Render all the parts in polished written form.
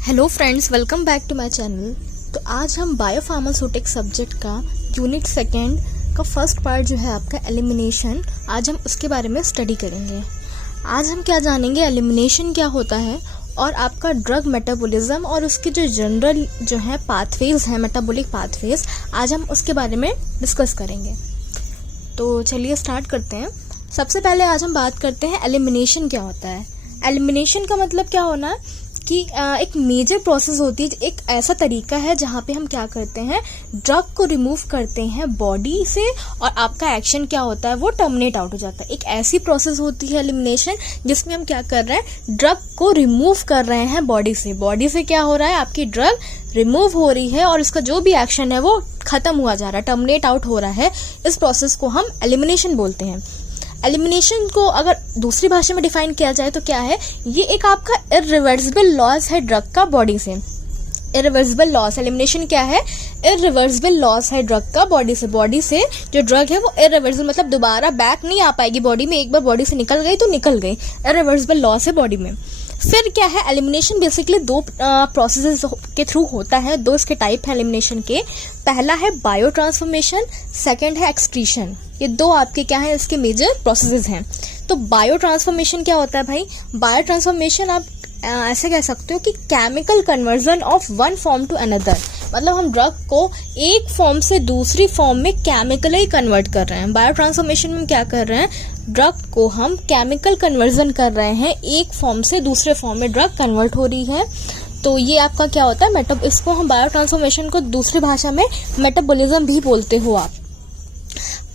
Hello friends, welcome back to my channel. तो आज हम बायोफार्मास्यूटिक्स सब्जेक्ट का यूनिट सेकेंड का फर्स्ट पार्ट जो है आपका एलिमिनेशन, आज हम उसके बारे में स्टडी करेंगे। आज हम क्या जानेंगे, एलिमिनेशन क्या होता है और आपका ड्रग मेटाबॉलिज्म और उसके जो जनरल जो है पाथवेज हैं, मेटाबॉलिक पाथवेज, आज हम उसके बारे में डिस्कस करेंगे। तो चलिए स्टार्ट करते हैं। सबसे पहले आज हम बात करते हैं एलिमिनेशन क्या होता है। एलिमिनेशन का मतलब क्या होना है कि एक मेजर प्रोसेस होती है, एक ऐसा तरीका है जहाँ पे हम क्या करते हैं, ड्रग को रिमूव करते हैं बॉडी से और आपका एक्शन क्या होता है, वो टर्मिनेट आउट हो जाता है। एक ऐसी प्रोसेस होती है एलिमिनेशन जिसमें हम क्या कर रहे हैं, ड्रग को रिमूव कर रहे हैं बॉडी से। बॉडी से क्या हो रहा है, आपकी ड्रग रिमूव हो रही है और इसका जो भी एक्शन है वो खत्म हुआ जा रहा है, टर्मिनेट आउट हो रहा है। इस प्रोसेस को हम एलिमिनेशन बोलते हैं। एलिमिनेशन को अगर दूसरी भाषा में डिफाइन किया जाए तो क्या है, ये एक आपका इरिवर्सिबल लॉस है ड्रग का बॉडी से। इरिवर्सिबल लॉस, एलिमिनेशन क्या है, इरिवर्सिबल लॉस है ड्रग का बॉडी से। बॉडी से जो ड्रग है वो इरिवर्सिबल मतलब दोबारा बैक नहीं आ पाएगी बॉडी में, एक बार बॉडी से निकल गई तो निकल गई, इरिवर्सिबल लॉस है बॉडी में। फिर क्या है, एलिमिनेशन बेसिकली दो प्रोसेसेस के थ्रू होता है। दो इसके टाइप है एलिमिनेशन के। पहला है बायो ट्रांसफॉर्मेशन, सेकेंड है एक्सक्रीशन। ये दो आपके क्या है, इसके मेजर प्रोसेसेस हैं। तो बायो ट्रांसफॉर्मेशन क्या होता है भाई, बायो ट्रांसफॉर्मेशन आप ऐसे कह सकते हो कि chemical conversion of one form to another, मतलब हम ड्रग को एक फॉर्म से दूसरी फॉर्म में केमिकली कन्वर्ट कर रहे हैं। बायो ट्रांसफॉर्मेशन में क्या कर रहे हैं, ड्रग को हम केमिकल कन्वर्जन कर रहे हैं, एक फॉर्म से दूसरे फॉर्म में ड्रग कन्वर्ट हो रही है। तो ये आपका क्या होता है, इसको हम बायो ट्रांसफॉर्मेशन को दूसरी भाषा में मेटाबॉलिज्म भी बोलते हो आप।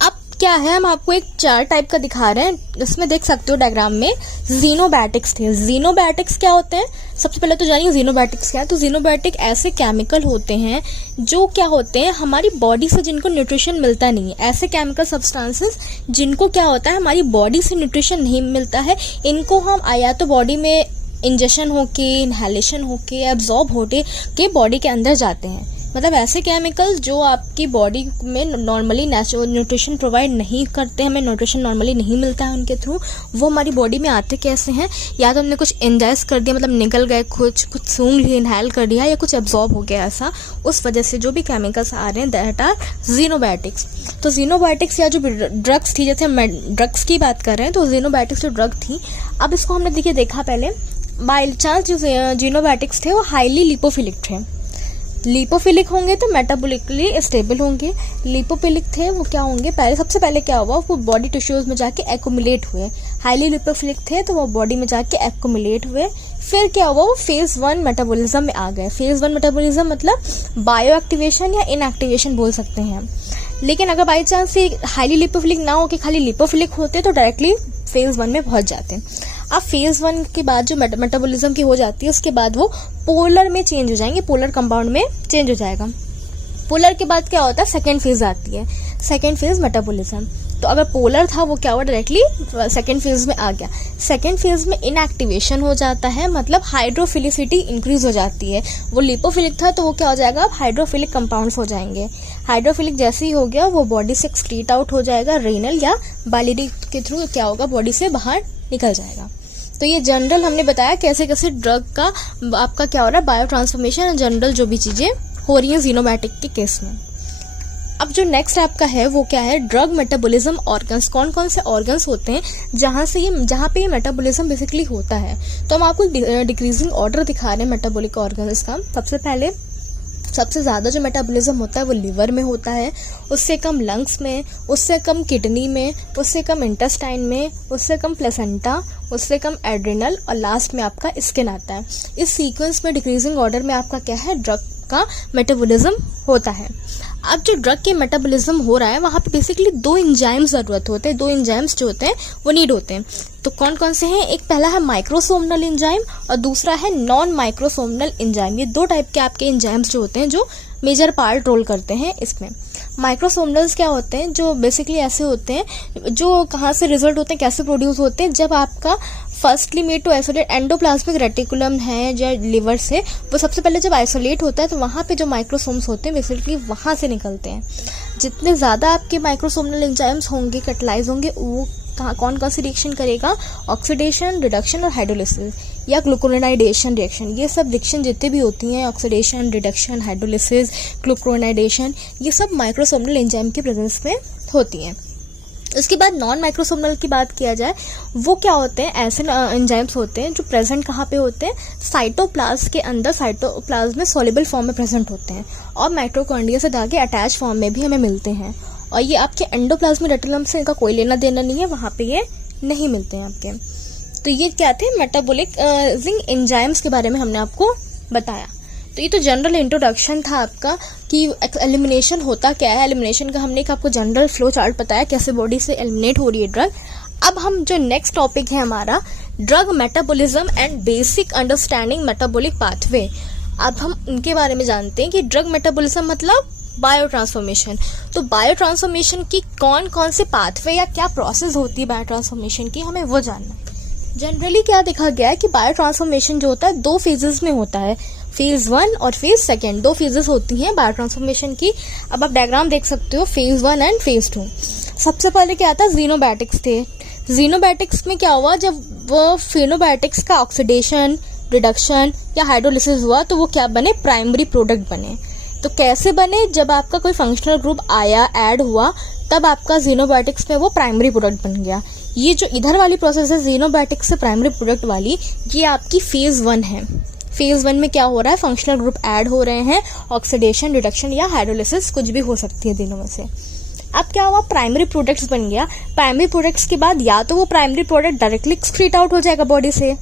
अब क्या है, हम आपको एक चार्ट टाइप का दिखा रहे हैं, इसमें देख सकते हो डायग्राम में जीनोबैटिक्स थे। जीनोबैटिक्स क्या होते हैं, सबसे पहले तो जानिए जीनोबैटिक्स क्या है। तो जीनोबैटिक ऐसे केमिकल होते हैं जो क्या होते हैं, हमारी बॉडी से जिनको न्यूट्रिशन मिलता नहीं है, ऐसे केमिकल सब्सटेंसेस जिनको क्या होता है, हमारी बॉडी से न्यूट्रिशन नहीं मिलता है, इनको हम या तो बॉडी में इंजेक्शन होके, इनहेलेशन होके, एब्जॉर्ब होके के बॉडी के अंदर जाते हैं। मतलब ऐसे केमिकल जो आपकी बॉडी में नॉर्मली नेचुरल न्यूट्रिशन प्रोवाइड नहीं करते, हमें न्यूट्रिशन नॉर्मली नहीं मिलता है उनके थ्रू, वो हमारी बॉडी में आते कैसे हैं, या तो हमने कुछ इंजेस्ट कर दिया, मतलब निकल गए, कुछ सूंघ लिया, इनहेल कर दिया, या कुछ एब्जॉर्ब हो गया ऐसा, उस वजह से जो भी केमिकल्स आ रहे हैं दैट आर जीनोबैटिक्स। तो जीनोबैटिक्स या जो ड्रग्स थी, जैसे हम ड्रग्स की बात कर रहे हैं, तो जीनोबैटिक्स जो ड्रग थी, अब इसको हमने देखा पहले बाय चांस जो जीनोबैटिक्स थे वो हाईली लिपोफिलिक थे। लिपोफिलिक होंगे तो मेटाबॉलिकली स्टेबल होंगे। लिपोफिलिक थे वो क्या होंगे, सबसे पहले क्या हुआ, वो बॉडी टिश्यूज में जाके एक्यूमुलेट हुए। हाईली लिपोफिलिक थे तो वो बॉडी में जाके एक्यूमुलेट हुए। फिर क्या हुआ, वो फेज 1 मेटाबॉलिज्म में आ गए। फेज 1 मेटाबॉलिज्म मतलब बायो एक्टिवेशन या इनएक्टिवेशन बोल सकते हैं हम। लेकिन अगर बाई चांस से हाईली लिपोफिलिक ना हो के खाली लिपोफिलिक होते तो डायरेक्टली फेज 1 में पहुंच जाते। अब फेज 1 के बाद जो मेटाबॉलिज्म की हो जाती है, उसके बाद वो पोलर में चेंज हो जाएंगे, पोलर कंपाउंड में चेंज हो जाएगा। पोलर के बाद क्या होता है, सेकेंड फेज आती है, सेकेंड फेज मेटाबॉलिज्म। तो अगर पोलर था वो क्या हुआ, डायरेक्टली सेकेंड फेज में आ गया। सेकेंड फेज में इनएक्टिवेशन हो जाता है, मतलब हाइड्रोफिलिसिटी इंक्रीज हो जाती है। वो लिपोफिलिक था तो वो क्या हो जाएगा, अब हाइड्रोफिलिक कंपाउंड्स हो जाएंगे। हाइड्रोफिलिक जैसे ही हो गया वो बॉडी से एक्सक्रीट आउट हो जाएगा, रेनल या बाइलियरी के थ्रू क्या होगा, बॉडी से बाहर निकल जाएगा। तो ये जनरल हमने बताया कैसे कैसे ड्रग का आपका क्या हो रहा है, बायो ट्रांसफॉर्मेशन, जनरल जो भी चीजें हो रही हैं जीनोबैटिक के केस में। अब जो नेक्स्ट आपका है वो क्या है, ड्रग मेटाबॉलिज्म ऑर्गन्स। कौन कौन से ऑर्गन्स होते हैं जहाँ पे ये मेटाबॉलिज्म बेसिकली होता है। तो हम आपको डिक्रीजिंग ऑर्डर दिखा रहे हैं मेटाबॉलिक ऑर्गन्स का। सबसे पहले सबसे ज़्यादा जो मेटाबॉलिज्म होता है वो लिवर में होता है, उससे कम लंग्स में, उससे कम किडनी में, उससे कम इंटेस्टाइन में, उससे कम प्लेसेंटा, उससे कम एड्रिनल, और लास्ट में आपका स्किन आता है। इस सीक्वेंस में डिक्रीजिंग ऑर्डर में आपका क्या है, ड्रग का मेटाबॉलिज्म होता है। अब जो ड्रग के मेटाबॉलिज्म हो रहा है वहाँ पे बेसिकली दो एंजाइम्स ज़रूरत होते हैं, दो एंजाइम्स जो होते हैं वो नीड होते हैं। तो कौन कौन से हैं, एक पहला है माइक्रोसोमनल एंजाइम और दूसरा है नॉन माइक्रोसोमनल एंजाइम। ये दो टाइप के आपके एंजाइम्स जो होते हैं जो मेजर पार्ट रोल करते हैं इसमें। माइक्रोसोमनल्स क्या होते हैं, जो बेसिकली ऐसे होते हैं जो कहाँ से रिजल्ट होते हैं, कैसे प्रोड्यूस होते हैं, जब आपका firstly made to isolate endoplasmic reticulum है जो लिवर से, वो सबसे पहले जब आइसोलेट होता है तो वहाँ पे जो माइक्रोसोम्स होते हैं बेसिकली वहाँ से निकलते हैं। जितने ज़्यादा आपके माइक्रोसोमनल एंजाइम्स होंगे, कैटलाइज होंगे, वो कौन कौन सी रिएक्शन करेगा, ऑक्सीडेशन, रिडक्शन और हाइड्रोलिसिस या ग्लूकोनाइडेशन रिएक्शन। ये सब रिएक्शन जितने भी होती हैं, ऑक्सीडेशन, रिडक्शन, हाइड्रोलिसिस, ग्लूकोनाइडेशन, ये सब माइक्रोसोमनल एंजाइम के प्रेजेंस में होती हैं। उसके बाद नॉन माइक्रोसोमनल की बात किया जाए, वो क्या होते हैं, ऐसे एंजाइम्स होते हैं जो प्रेजेंट कहाँ पे होते हैं, साइटोप्लाज्म के अंदर, साइटोप्लाज्म में सॉल्युबल फॉर्म में प्रेजेंट होते हैं और माइटोकॉन्ड्रिया से जाके अटैच फॉर्म में भी हमें मिलते हैं। और ये आपके एंडोप्लाज्मिक रेटिकुलम से इनका कोई लेना देना नहीं है, वहाँ पे ये नहीं मिलते हैं आपके। तो ये क्या थे, मेटाबॉलिक एंजाइम्स के बारे में हमने आपको बताया। तो ये तो जनरल इंट्रोडक्शन था आपका कि एलिमिनेशन होता क्या है। एलिमिनेशन का हमने एक आपको जनरल फ्लो चार्ट बताया, कैसे बॉडी से एलिमिनेट हो रही है ड्रग। अब हम जो नेक्स्ट टॉपिक है हमारा, drug metabolism and basic understanding metabolic pathway. अब हम उनके बारे में जानते हैं कि ड्रग मेटाबॉलिज्म मतलब बायो ट्रांसफॉर्मेशन। तो बायो ट्रांसफॉर्मेशन की कौन कौन से पाथवे या क्या प्रोसेस होती है बायो ट्रांसफॉर्मेशन की, हमें वो जानना है। जनरली क्या देखा गया है कि बायो ट्रांसफॉर्मेशन जो होता है 2 फेजेस में होता है, फेज 1 और फेज 2। 2 फेजेस होती हैं बायो ट्रांसफॉर्मेशन की। अब आप डायग्राम देख सकते हो, फेज 1 एंड फेज 2। सबसे पहले क्या था, जीनोबायोटिक्स थे। जीनोबायोटिक्स में क्या हुआ, जब वो फिनोबायोटिक्स का ऑक्सीडेशन, रिडक्शन या हाइड्रोलिसिस हुआ तो वो क्या बने, प्राइमरी प्रोडक्ट बने। तो कैसे बने, जब आपका कोई फंक्शनल ग्रुप आया, ऐड हुआ, तब आपका जीनोबायोटिक्स में वो प्राइमरी प्रोडक्ट बन गया। ये जो इधर वाली प्रोसेस है जीनोबायोटिक्स से प्राइमरी प्रोडक्ट वाली, ये आपकी फेज 1 है। फेज 1 में क्या हो रहा है, फंक्शनल ग्रुप ऐड हो रहे हैं, ऑक्सीडेशन, रिडक्शन या हाइड्रोलिसिस कुछ भी हो सकती है तीनों में से। अब क्या हुआ, प्राइमरी प्रोडक्ट्स बन गया। प्राइमरी प्रोडक्ट्स के बाद या तो वो primary product directly excrete out हो जाएगा बॉडी से,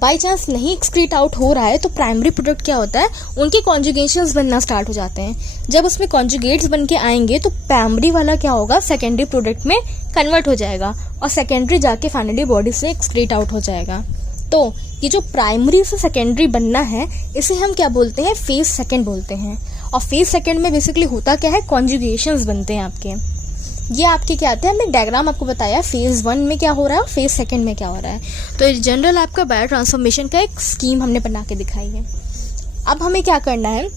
बाई चांस नहीं एक्सक्रीट आउट हो रहा है तो प्राइमरी प्रोडक्ट क्या होता है, उनके कॉन्जुगेशंस बनना स्टार्ट हो जाते हैं। जब उसमें कॉन्जुगेट्स बन के आएंगे तो प्राइमरी वाला क्या होगा, सेकेंडरी प्रोडक्ट में कन्वर्ट हो जाएगा और सेकेंडरी जाके फाइनली बॉडी से एक्सक्रीट आउट हो जाएगा। तो ये जो प्राइमरी से सेकेंडरी बनना है, इसे हम क्या बोलते हैं, फेज 2 बोलते हैं। और फेज 2 में बेसिकली होता क्या है, कॉन्जुगेशंस बनते हैं आपके। ये आपके क्या आते हैं, हमने डायग्राम आपको बताया, फेज 1 में क्या हो रहा है और फेज 2 में क्या हो रहा है। तो जनरल आपका बायो ट्रांसफॉर्मेशन का एक स्कीम हमने बना के दिखाई है। अब हमें क्या करना है,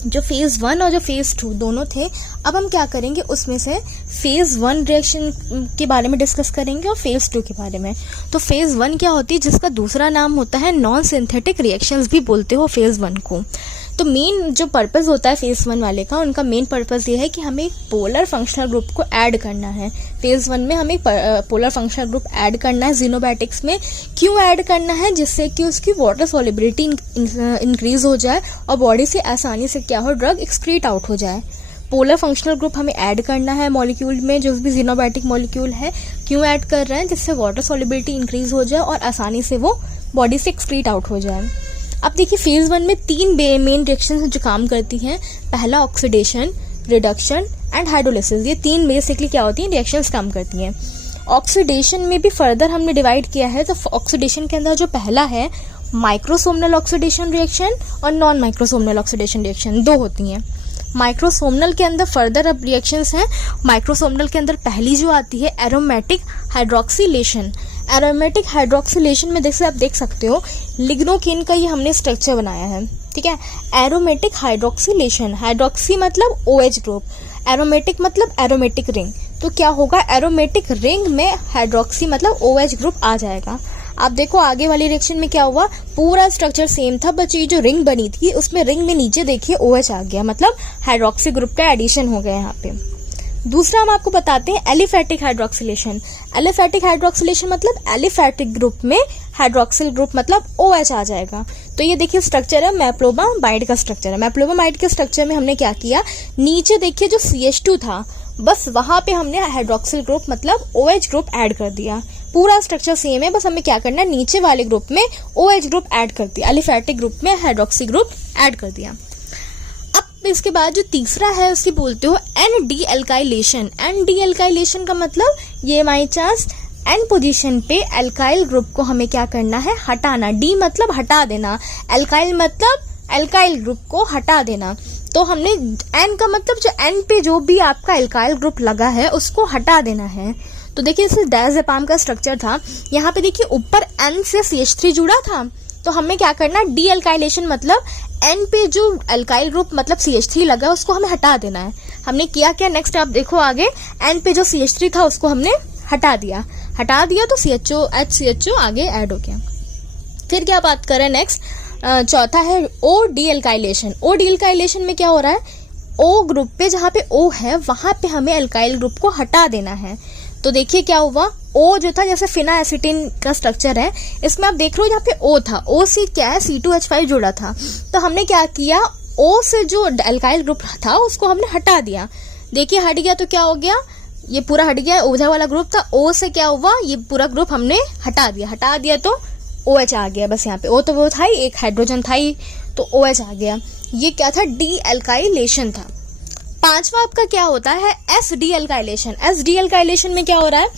जो फेज 1 और जो फेज 2 दोनों थे, अब हम क्या करेंगे, उसमें से फेज 1 रिएक्शन के बारे में डिस्कस करेंगे और फेज 2 के बारे में। तो फेज 1 क्या होती है, जिसका दूसरा नाम होता है नॉन सिंथेटिक रिएक्शंस भी बोलते हो फेज 1 को। तो मेन जो पर्पस होता है फेज 1 वाले का, उनका मेन पर्पस ये है कि हमें एक पोलर फंक्शनल ग्रुप को ऐड करना है। फेज 1 में हमें पोलर फंक्शनल ग्रुप ऐड करना है जीनोबायोटिक्स में। क्यों ऐड करना है, जिससे कि उसकी वाटर सॉल्युबिलिटी इंक्रीज हो जाए और बॉडी से आसानी से क्या हो, ड्रग एक्सक्रीट आउट हो जाए। पोलर फंक्शनल ग्रुप हमें ऐड करना है मॉलिक्यूल में, जो भी जीनोबायोटिक मॉलिक्यूल है। क्यों ऐड कर रहे हैं, जिससे वाटर सॉल्युबिलिटी इंक्रीज हो जाए और आसानी से वो बॉडी से एक्सक्रीट आउट हो जाए। अब देखिए फेज 1 में 3 मेन रिएक्शंस जो काम करती हैं, पहला ऑक्सीडेशन, रिडक्शन एंड हाइड्रोलिसिस। ये 3 बेसिकली क्या होती हैं, रिएक्शंस काम करती हैं। ऑक्सीडेशन में भी फर्दर हमने डिवाइड किया है। तो ऑक्सीडेशन के अंदर जो पहला है, माइक्रोसोमनल ऑक्सीडेशन रिएक्शन और नॉन माइक्रोसोमनल ऑक्सीडेशन रिएक्शन, 2 होती हैं। माइक्रोसोमनल के अंदर फर्दर अब रिएक्शंस हैं। माइक्रोसोमनल के अंदर पहली जो आती है, एरोमेटिक हाइड्रोक्सिलेशन। एरोमेटिक हाइड्रोक्सिलेशन में जैसे आप देख सकते हो, लिग्नोकेन का ये हमने स्ट्रक्चर बनाया है, ठीक है। एरोमेटिक हाइड्रोक्सिलेशन, हाइड्रोक्सी मतलब OH ग्रुप, एरोमेटिक मतलब एरोमेटिक रिंग। तो क्या होगा, एरोमेटिक रिंग में हाइड्रोक्सी मतलब OH ग्रुप आ जाएगा। आप देखो आगे वाली रिएक्शन में क्या हुआ, पूरा स्ट्रक्चर सेम था, बस ये जो रिंग बनी थी उसमें रिंग में नीचे देखिए OH आ गया, मतलब हाइड्रोक्सी ग्रुप का एडिशन हो गया यहाँ पे। दूसरा हम आपको बताते हैं एलिफैटिक हाइड्रोक्सिलेशन। एलिफैटिक हाइड्रोक्सिलेशन मतलब एलिफैटिक ग्रुप में हाइड्रोक्सिल ग्रुप मतलब OH आ जाएगा। तो ये देखिए स्ट्रक्चर है, मैप्लोबामाइड का स्ट्रक्चर है। मैप्लोबामाइड के स्ट्रक्चर में हमने क्या किया, नीचे देखिए जो CH2 था, बस वहां पे हमने हाइड्रोक्सिल ग्रुप मतलब OH ग्रुप ऐड कर दिया। पूरा स्ट्रक्चर सेम है, बस हमें क्या करना है, नीचे वाले ग्रुप में OH ग्रुप ऐड कर दिया, एलिफैटिक ग्रुप में हाइड्रोक्सी ग्रुप ऐड कर दिया। अब इसके बाद जो तीसरा है उसकी बोलते हो ND एल्काइलेशन। ND एल्काइलेशन का मतलब ये बाई चांस N पोजीशन पे एल्काइल ग्रुप को हमें क्या करना है, हटाना। D मतलब हटा देना, एल्काइल मतलब एल्काइल ग्रुप को हटा देना। तो हमने N का मतलब जो N पे जो भी आपका एल्काइल ग्रुप लगा है उसको हटा देना है। तो देखिए इस डायज़ेपाम का स्ट्रक्चर था, यहाँ पे देखिए ऊपर N से CH3 जुड़ा था, तो हमें क्या करना है, डी एल्काइलेशन मतलब N पे जो एल्काइल ग्रुप मतलब CH3 लगा उसको हमें हटा देना है। हमने किया क्या, नेक्स्ट आप देखो आगे, N पे जो CH3 था उसको हमने हटा दिया। हटा दिया तो CHO HCHO आगे ऐड हो गया। फिर क्या बात करें नेक्स्ट, चौथा है O डीएल्काइलेशन। O डीएल्काइलेशन में क्या हो रहा है, O ग्रुप पे जहाँ पे O है वहां पे हमें अल्काइल ग्रुप को हटा देना है। तो देखिए क्या हुआ, O जो था जैसे फिनाएसिटिन का स्ट्रक्चर है, इसमें आप देख रहे हो जहाँ पे O था, O से क्या है C2H5 जुड़ा था, तो हमने क्या किया, O से जो अल्काइल ग्रुप था उसको हमने हटा दिया। देखिए हट गया तो क्या हो गया, ये पूरा हट गया। ओझा वाला ग्रुप था, O से क्या हुआ, ये पूरा ग्रुप हमने हटा दिया तो OH आ गया। बस यहाँ पे O तो वो था ही, एक हाइड्रोजन था ही, तो OH आ गया। ये क्या था, डीएल्काइलेशन था। पांचवा आपका क्या होता है, S डीएल्काइलेशन। S डीएल्काइलेशन में क्या हो रहा है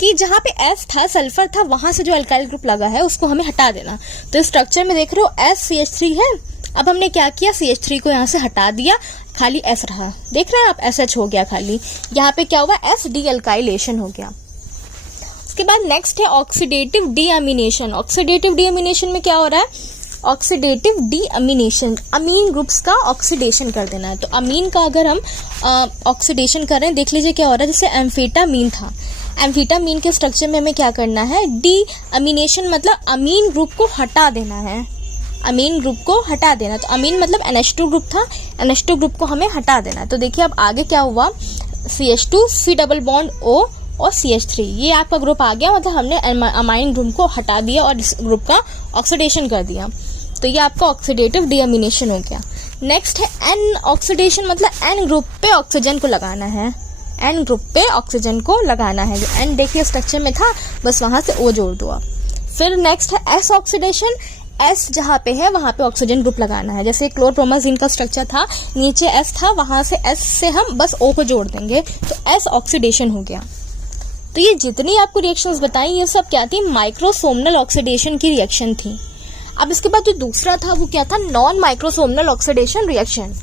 कि जहाँ पे S था, सल्फर था, वहां से जो अल्काइल ग्रुप लगा है उसको हमें हटा देना। तो स्ट्रक्चर में देख रहे हो SCH3 है, अब हमने क्या किया, CH3 को यहाँ से हटा दिया, खाली S रहा, देख रहे हैं आप, SH हो गया खाली। यहाँ पे क्या हुआ, S डीएल्काइलेशन हो गया। उसके बाद नेक्स्ट है ऑक्सीडेटिव डीअमीनेशन। ऑक्सीडेटिव डीअमीनेशन में क्या हो रहा है, ऑक्सीडेटिव डीअमीनेशन, अमीन ग्रुप्स का ऑक्सीडेशन कर देना है। तो अमीन का अगर हम ऑक्सीडेशन कर रहे हैं, देख लीजिए क्या हो रहा है, जैसे एम्फेटामीन था, एम्फेटामीन के स्ट्रक्चर में हमें क्या करना है, डीअमीनेशन मतलब अमीन ग्रुप को हटा देना है, अमीन ग्रुप को हटा देना। तो अमीन मतलब NH2 ग्रुप था, NH2 ग्रुप को हमें हटा देना है। तो देखिए अब आगे क्या हुआ, CH2 C double bond O और CH3, ये आपका ग्रुप आ गया, मतलब हमने अमाइन ग्रुप को हटा दिया और इस ग्रुप का ऑक्सीडेशन कर दिया। तो ये आपका ऑक्सीडेटिव डीअमीनेशन हो गया। नेक्स्ट है N ऑक्सीडेशन, मतलब N ग्रुप पे ऑक्सीजन को लगाना है, N ग्रुप पे ऑक्सीजन को लगाना है। जो N देखिए स्ट्रक्चर में था, बस वहां से O जोड़ दो आप। फिर नेक्स्ट है S ऑक्सीडेशन, S जहाँ पे है वहां पे ऑक्सीजन ग्रुप लगाना है। जैसे क्लोरप्रोमाजीन का स्ट्रक्चर था, नीचे S था, वहां से S से हम बस O को जोड़ देंगे, तो S ऑक्सीडेशन हो गया। तो ये जितनी आपको रिएक्शंस बताई, ये सब क्या थी, माइक्रोसोमनल ऑक्सीडेशन की रिएक्शन थी। अब इसके बाद जो दूसरा था वो क्या था, नॉन माइक्रोसोमनल ऑक्सीडेशन रिएक्शन।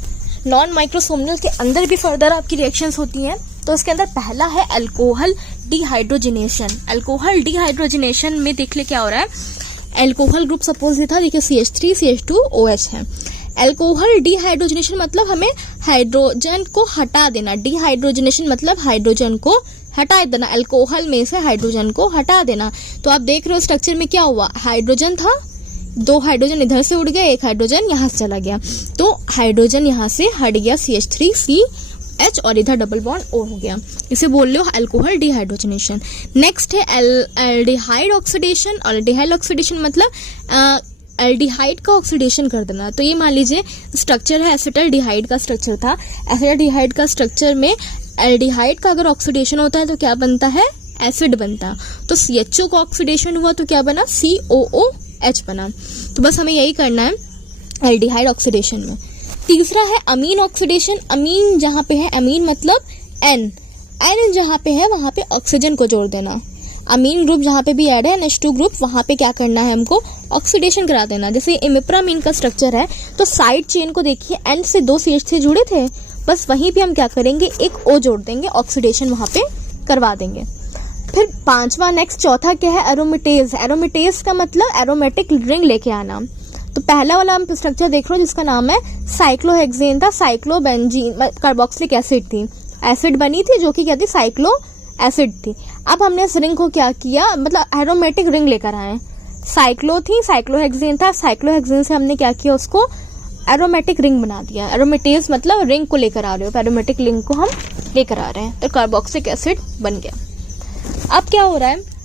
नॉन माइक्रोसोमनल के अंदर भी फर्दर आपकी रिएक्शंस होती हैं। तो इसके अंदर पहला है अल्कोहल डिहाइड्रोजिनेशन। अल्कोहल डिहाइड्रोजिनेशन में देख ले क्या हो रहा है, अल्कोहल ग्रुप सपोज था, देखिए CH3 CH2 OH है। अल्कोहल डिहाइड्रोजिनेशन मतलब हमें हाइड्रोजन को हटा देना, डिहाइड्रोजिनेशन मतलब हाइड्रोजन को हटा देना, अल्कोहल में से हाइड्रोजन को हटा देना। तो आप देख रहे हो स्ट्रक्चर में क्या हुआ, हाइड्रोजन था, 2 हाइड्रोजन इधर से उड़ गए, 1 हाइड्रोजन यहाँ से चला गया, तो हाइड्रोजन यहाँ से हट गया, CH3 CH और इधर डबल बॉन्ड O हो गया। इसे बोल लो अल्कोहल डिहाइड्रोजिनेशन। नेक्स्ट है एल्डिहाइड ऑक्सीडेशन। और एल्डिहाइड ऑक्सीडेशन मतलब एल्डिहाइड का ऑक्सीडेशन कर देना। तो ये मान लीजिए स्ट्रक्चर है, एसिटाल्डिहाइड का स्ट्रक्चर था, एसिटाल्डिहाइड का स्ट्रक्चर में एल्डिहाइड का अगर ऑक्सीडेशन होता है तो क्या बनता है, एसिड बनता। तो CHO का ऑक्सीडेशन हुआ तो क्या बना, COOH बना। तो बस हमें यही करना है एल्डिहाइड ऑक्सीडेशन में। तीसरा है अमीन ऑक्सीडेशन। अमीन जहाँ पे है, अमीन मतलब N जहाँ पे है वहाँ पे ऑक्सीजन को जोड़ देना। अमीन ग्रुप जहाँ पे भी ऐड है, NH2 ग्रुप, वहाँ पे क्या करना है, हमको ऑक्सीडेशन करा देना। जैसे इमिप्रामीन का स्ट्रक्चर है, तो साइड चेन को देखिए, N से 2 CH3 जुड़े थे, बस वहीं पे हम क्या करेंगे, एक O जोड़ देंगे, ऑक्सीडेशन वहाँ पे करवा देंगे। फिर पांचवा नेक्स्ट चौथा क्या है, एरोमेटेज। एरोमेटेज का मतलब एरोमेटिक रिंग लेके आना। तो पहला वाला हम स्ट्रक्चर देख रहे हो जिसका नाम है साइक्लोहेक्सेन था, साइक्लोबेंजीन कार्बोक्सिलिक एसिड थी, एसिड बनी थी जो कि क्या थी, साइक्लो एसिड थी। अब हमने इस रिंग को क्या किया, मतलब एरोमेटिक रिंग लेकर आए। साइक्लो थी, साइक्लोहेक्सेन था, साइक्लोहेक्सेन से हमने क्या किया, उसको एरोमेटिक रिंग बना दिया। एरोमेटेज मतलब रिंग को लेकर आ रहे हो, एरोमेटिक रिंग को हम लेकर आ रहे हैं, तो कार्बोक्सिलिक एसिड बन गया। अब क्या हो रहा है,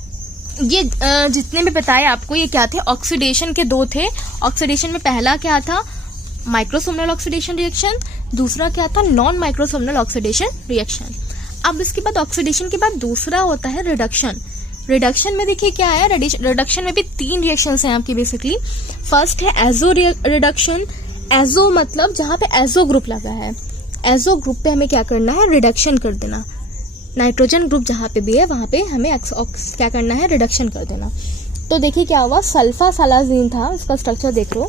ये जितने भी बताए आपको ये क्या थे, ऑक्सीडेशन के 2 थे। ऑक्सीडेशन में पहला क्या था, माइक्रोसोमनल ऑक्सीडेशन रिएक्शन, दूसरा क्या था, नॉन माइक्रोसोमनल ऑक्सीडेशन रिएक्शन। अब इसके बाद ऑक्सीडेशन के बाद दूसरा होता है रिडक्शन। रिडक्शन में देखिए क्या है, रिडक्शन में भी 3 रिएक्शंस हैं आपकी बेसिकली। फर्स्ट है एजो रिडक्शन। एजो मतलब जहाँ पे एजो ग्रुप लगा है, एजो ग्रुप पे हमें क्या करना है, रिडक्शन कर देना। नाइट्रोजन ग्रुप जहाँ पे भी है वहाँ पे हमें क्या करना है, रिडक्शन कर देना। तो देखिए क्या हुआ, सल्फा सालाजीन था, उसका स्ट्रक्चर देख लो।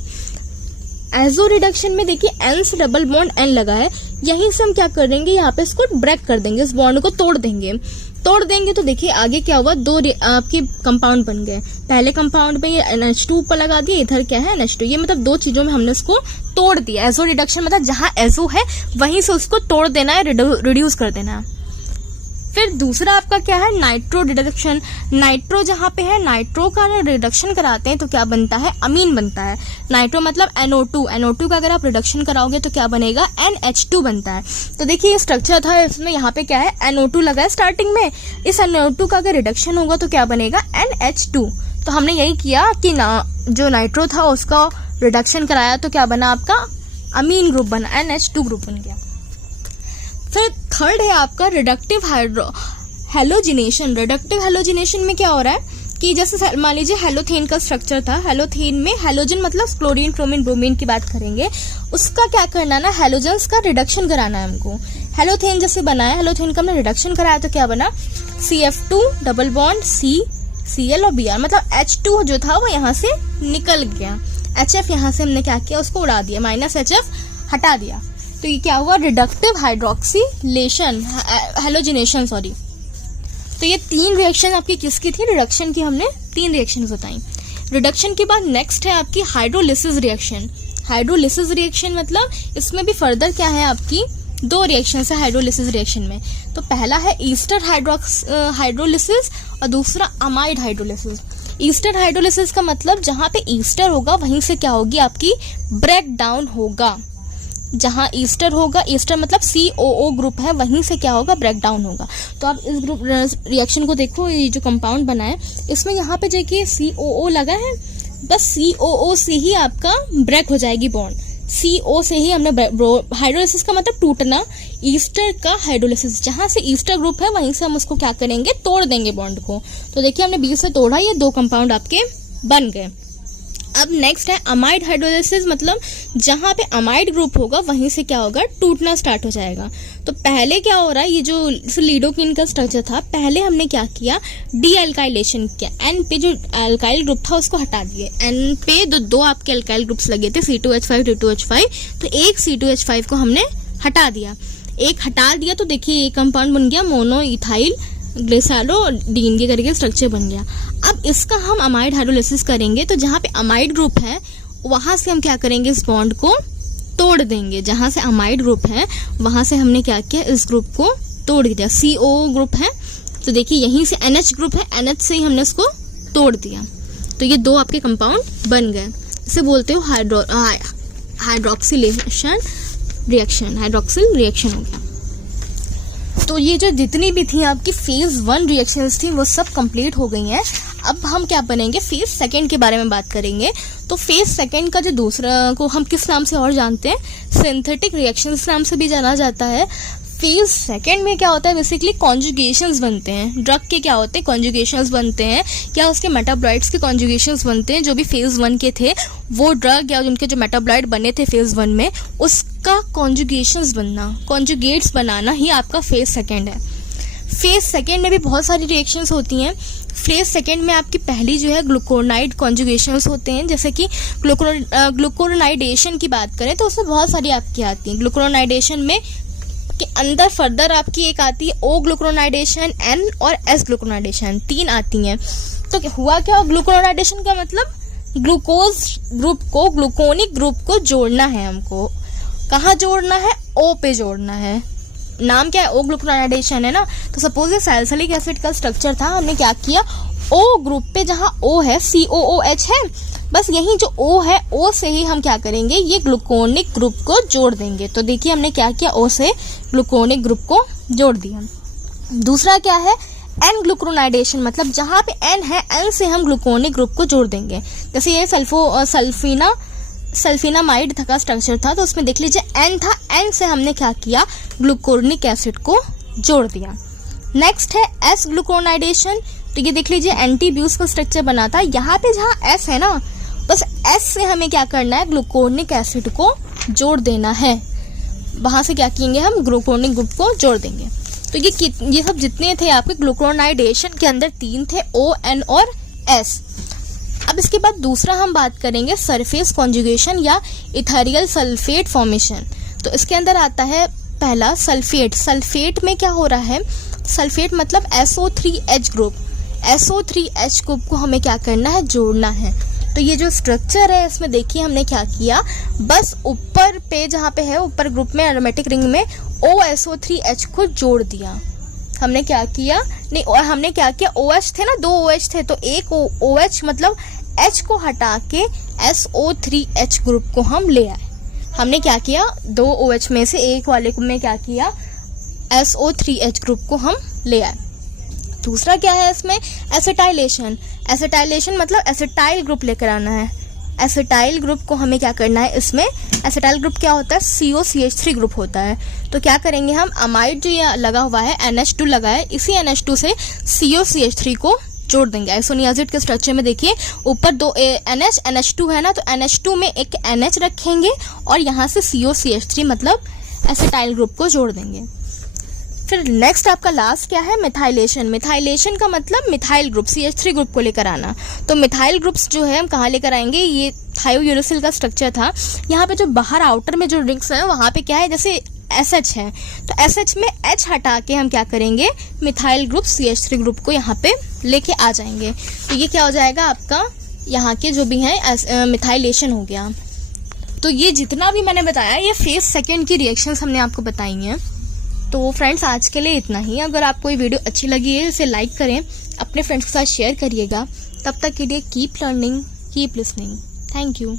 एजो रिडक्शन में देखिए N से डबल बॉन्ड N लगा है, यहीं से हम क्या करेंगे, यहाँ पे इसको ब्रेक कर देंगे, इस बॉन्ड को तोड़ देंगे। तो देखिए आगे क्या हुआ, 2 आपके कंपाउंड बन गए। पहले कंपाउंड में ये NH2 ऊपर लगा दिया, इधर क्या है NH2, ये मतलब 2 चीजों में हमने इसको तोड़ दिया। एजो रिडक्शन मतलब जहाँ एजो है वहीं से उसको तोड़ देना है, रिड्यूस कर देना है। फिर दूसरा आपका क्या है, नाइट्रो रिडक्शन। नाइट्रो जहाँ पे है, नाइट्रो का रिडक्शन कराते हैं तो क्या बनता है, अमीन बनता है। नाइट्रो मतलब NO2, NO2 का अगर आप रिडक्शन कराओगे तो क्या बनेगा, NH2 बनता है। तो देखिए ये स्ट्रक्चर था, इसमें यहाँ पे क्या है, NO2 लगा है स्टार्टिंग में। इस NO2 का अगर रिडक्शन होगा तो क्या बनेगा, NH2। तो हमने यही किया कि जो नाइट्रो था उसका रिडक्शन कराया तो क्या बना आपका, अमीन ग्रुप बना, NH2 ग्रुप बन गया। फिर थर्ड है आपका रिडक्टिव हैलोजिनेशन। रिडक्टिव हैलोजिनेशन में क्या हो रहा है कि जैसे मान लीजिए हैलोथेन का स्ट्रक्चर था, हैलोथेन में हैलोजन मतलब क्लोरीन क्रोमीन ब्रोमीन की बात करेंगे, उसका क्या करना ना, हैलोजन्स का रिडक्शन कराना है हमको। हैलोथेन जैसे बनाया, हैलोथेन का हमने रिडक्शन कराया तो क्या बना, CF2 डबल बॉन्ड CCl और Br, मतलब H2 जो था वो यहाँ से निकल गया, HF यहाँ से हमने क्या किया, उसको उड़ा दिया, -HF हटा दिया। तो ये क्या हुआ, रिडक्टिव हाइड्रोक्सिलेशन हैलोजिनेशन सॉरी। तो ये 3 रिएक्शन आपकी किसकी थी, रिडक्शन की हमने 3 रिएक्शन बताई। रिडक्शन के बाद नेक्स्ट है आपकी हाइड्रोलिसिस रिएक्शन। हाइड्रोलिसिस रिएक्शन मतलब इसमें भी फर्दर क्या है, आपकी 2 रिएक्शन है हाइड्रोलिसिस रिएक्शन में। तो पहला है ईस्टर हाइड्रोलिसिस और दूसरा अमाइड हाइड्रोलिसिस। ईस्टर हाइड्रोलिसिस का मतलब जहाँ पे ईस्टर होगा वहीं से क्या होगी, आपकी ब्रेक डाउन होगा। जहाँ ईस्टर होगा, ईस्टर मतलब COO ग्रुप है, वहीं से क्या होगा, ब्रेक डाउन होगा। तो आप इस ग्रुप रिएक्शन को देखो, ये जो कंपाउंड बना है इसमें यहाँ पे देखिए COO लगा है, बस COO से ही आपका ब्रेक हो जाएगी बॉन्ड, CO से ही हमने हाइड्रोलिसिस का मतलब टूटना, ईस्टर का हाइड्रोलिसिस, जहाँ से ईस्टर ग्रुप है वहीं से हम उसको क्या करेंगे, तोड़ देंगे बॉन्ड को। तो देखिए हमने बीच से तोड़ा, ये 2 कंपाउंड आपके बन गए। अब नेक्स्ट है अमाइड हाइड्रोलिसिस, मतलब जहाँ पे अमाइड ग्रुप होगा वहीं से क्या होगा, टूटना स्टार्ट हो जाएगा। तो पहले क्या हो रहा है, ये जो लिडोकिन का स्ट्रक्चर था, पहले हमने क्या किया, डी अल्काइलेशन किया, N पे जो अल्काइल ग्रुप था उसको हटा दिए, N पे 2 आपके अल्काइल ग्रुप्स लगे थे, C2H5 D2H5, तो एक C2H5 को हमने हटा दिया, एक हटा दिया। तो देखिए ये कंपाउंड बन गया मोनो इथाइल ग्लिसरॉल्डीन के करके स्ट्रक्चर बन गया। अब इसका हम अमाइड हाइड्रोलिसिस करेंगे तो जहाँ पे अमाइड ग्रुप है वहाँ से हम क्या करेंगे, इस बॉन्ड को तोड़ देंगे। जहाँ से अमाइड ग्रुप है वहाँ से हमने क्या किया, इस ग्रुप को तोड़ दिया। CO ग्रुप है तो देखिए यहीं से NH ग्रुप है, NH से ही हमने इसको तोड़ दिया। तो ये 2 आपके कंपाउंड बन गए, इसे बोलते हो हाइड्रोक्सिलेशन रिएक्शन, हाइड्रोक्सिल रिएक्शन हो गया। तो ये जो जितनी भी थी आपकी फेज 1 रिएक्शंस थी वो सब कंप्लीट हो गई हैं। अब हम क्या बनेंगे, फेज 2 के बारे में बात करेंगे। तो फेज 2 का जो दूसरा को हम किस नाम से और जानते हैं, सिंथेटिक रिएक्शंस नाम से भी जाना जाता है। फेज 2 में क्या होता है, बेसिकली कॉन्जुगेशंस बनते हैं। ड्रग के क्या होते हैं, कॉन्जुगेशंस बनते हैं, क्या उसके मेटाबॉलाइट्स के कॉन्जुगेशंस बनते हैं। जो भी फेज 1 के थे वो ड्रग या उनके जो मेटाबॉलाइट बने थे फेज 1 में, उसका कॉन्जुगेशंस बनना, कॉन्जुगेट्स बनाना ही आपका फेज 2 है। फेज 2 में भी बहुत सारी रिएक्शंस होती हैं। फेज 2 में आपकी पहली जो है ग्लूकोनाइड कॉन्जुगेशंस होते हैं, जैसे कि ग्लूकोनाइडेशन की बात करें तो उसमें बहुत सारी आपकी आती हैं। ग्लूकोनाइडेशन में के अंदर फर्दर आपकी एक आती है O ग्लूकोनाइडेशन, N और S ग्लूकोनाइडेशन, 3 आती हैं। तो हुआ क्या, ग्लूकोनाइडेशन का मतलब ग्लूकोज ग्रुप को, ग्लूकोनिक ग्रुप को जोड़ना है हमको। कहाँ जोड़ना है, O पे जोड़ना है। नाम क्या है, O ग्लूकोनाइडेशन है ना। तो सपोज ये सैलिसिलिक एसिड का स्ट्रक्चर था, हमने क्या किया, O ग्रुप पे जहाँ O है COOH है, बस यही जो O है O से ही हम क्या करेंगे, ये ग्लूकोनिक ग्रुप को जोड़ देंगे। तो देखिए हमने क्या किया, O से ग्लूकोनिक ग्रुप को जोड़ दिया। दूसरा क्या है, N ग्लूकोनाइडेशन, मतलब जहाँ पे N है N से हम ग्लूकोनिक ग्रुप को जोड़ देंगे। जैसे ये सल्फिनामाइड का स्ट्रक्चर था तो उसमें देख लीजिए N था, N से हमने क्या किया, ग्लूकोनिक एसिड को जोड़ दिया। नेक्स्ट है S ग्लूकोनाइडेशन, तो ये देख लीजिए एंटीब्यूस का स्ट्रक्चर बना था। यहाँ पे जहाँ S है ना, बस S से हमें क्या करना है, ग्लूकोनिक एसिड को जोड़ देना है। वहाँ से क्या करेंगे, हम ग्लूकोनिक ग्रुप को जोड़ देंगे। तो ये सब जितने थे आपके ग्लूकोनाइडेशन के अंदर 3 थे, O, N और S। अब इसके बाद दूसरा हम बात करेंगे सरफेस कॉन्जुगेशन या इथेरियल सल्फेट फॉर्मेशन। तो इसके अंदर आता है पहला सल्फेट। सल्फेट में क्या हो रहा है, सल्फेट मतलब SO3H ग्रुप, SO3H ग्रुप को हमें क्या करना है, जोड़ना है। तो ये जो स्ट्रक्चर है इसमें देखिए हमने क्या किया, बस ऊपर पे जहाँ पे है ऊपर ग्रुप में एरोमेटिक रिंग में OSO3H को जोड़ दिया। हमने क्या किया, नहीं और हमने क्या किया, OH थे ना, 2 OH थे, तो एक OH मतलब H को हटा के SO3H ग्रुप को हम ले आए। हमने क्या किया, 2 OH में से एक वाले में क्या किया, SO3H ग्रुप को हम ले आए। दूसरा क्या है इसमें, एसिटाइलेशन। एसिटाइलेशन मतलब एसिटाइल ग्रुप लेकर आना है। एसिटाइल ग्रुप को हमें क्या करना है, इसमें एसिटाइल ग्रुप क्या होता है, COCH3 ग्रुप होता है। तो क्या करेंगे हम, अमाइड जो ये लगा हुआ है NH2 लगा है, इसी NH2 से COCH3 को जोड़ देंगे। आइसोनियाजिड के स्ट्रक्चर में देखिए ऊपर 2 NH2 है ना, तो NH2 में एक NH रखेंगे और यहाँ से COCH3 मतलब एसिटाइल ग्रुप को जोड़ देंगे। फिर नेक्स्ट आपका लास्ट क्या है, मिथाइलेशन। मिथाइलेशन का मतलब मिथाइल ग्रुप CH3 ग्रुप को लेकर आना। तो मिथाइल ग्रुप्स जो है हम कहाँ लेकर आएंगे, ये थायोयूरेसिल का स्ट्रक्चर था, यहाँ पे जो बाहर आउटर में जो रिंग्स है वहाँ पे क्या है, जैसे SH है, तो SH में H हटा के हम क्या करेंगे, मिथाइल ग्रुप CH3 ग्रुप को यहाँ पे लेके आ जाएंगे। तो ये क्या हो जाएगा आपका, यहाँ के जो भी हैं मिथाइलेशन हो गया। तो ये जितना भी मैंने बताया ये फेज सेकेंड की रिएक्शंस हमने आपको बताई हैं। तो फ्रेंड्स आज के लिए इतना ही। अगर आपको ये वीडियो अच्छी लगी है इसे लाइक करें, अपने फ्रेंड्स के साथ शेयर करिएगा। तब तक के लिए keep learning, keep listening. Thank you.